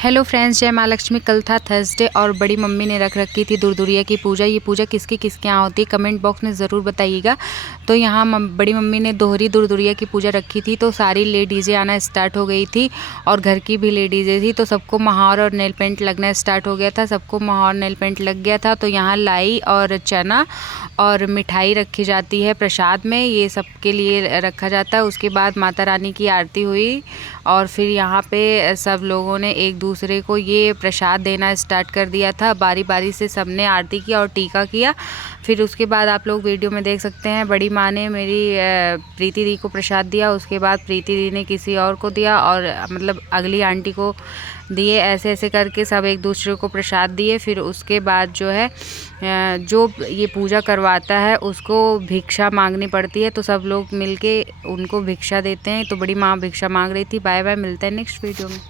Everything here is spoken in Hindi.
हेलो फ्रेंड्स, जय माँ लक्ष्मी। कल था थर्सडे और बड़ी मम्मी ने रख रखी थी दुर्दुरिया की पूजा। ये पूजा किसके किसके यहाँ होती है कमेंट बॉक्स में ज़रूर बताइएगा। तो यहाँ बड़ी मम्मी ने दोहरी दुर्दुरिया की पूजा रखी थी, तो सारी लेडीज़ें आना स्टार्ट हो गई थी और घर की भी लेडीज़ें थी, तो सबको महावर और नेल पेंट लगना स्टार्ट हो गया था। सबको महावर नेल पेंट लग गया था। तो यहाँ लाई और चना और मिठाई रखी जाती है प्रसाद में, ये सबके लिए रखा जाता है। उसके बाद माता रानी की आरती हुई और फिर यहाँ पे सब लोगों ने एक दूसरे को ये प्रसाद देना स्टार्ट कर दिया था। बारी बारी से सबने आरती किया और टीका किया। फिर उसके बाद आप लोग वीडियो में देख सकते हैं, बड़ी माँ ने मेरी प्रीति दी को प्रसाद दिया। उसके बाद प्रीति दी ने किसी और को दिया और मतलब अगली आंटी को दिए। ऐसे ऐसे करके सब एक दूसरे को प्रसाद दिए। फिर उसके बाद जो है जो ये पूजा करवाता है उसको भिक्षा मांगनी पड़ती है, तो सब लोग मिलके उनको भिक्षा देते हैं। तो बड़ी माँ भिक्षा मांग रही थी। बाय बाय, मिलते हैं नेक्स्ट वीडियो में।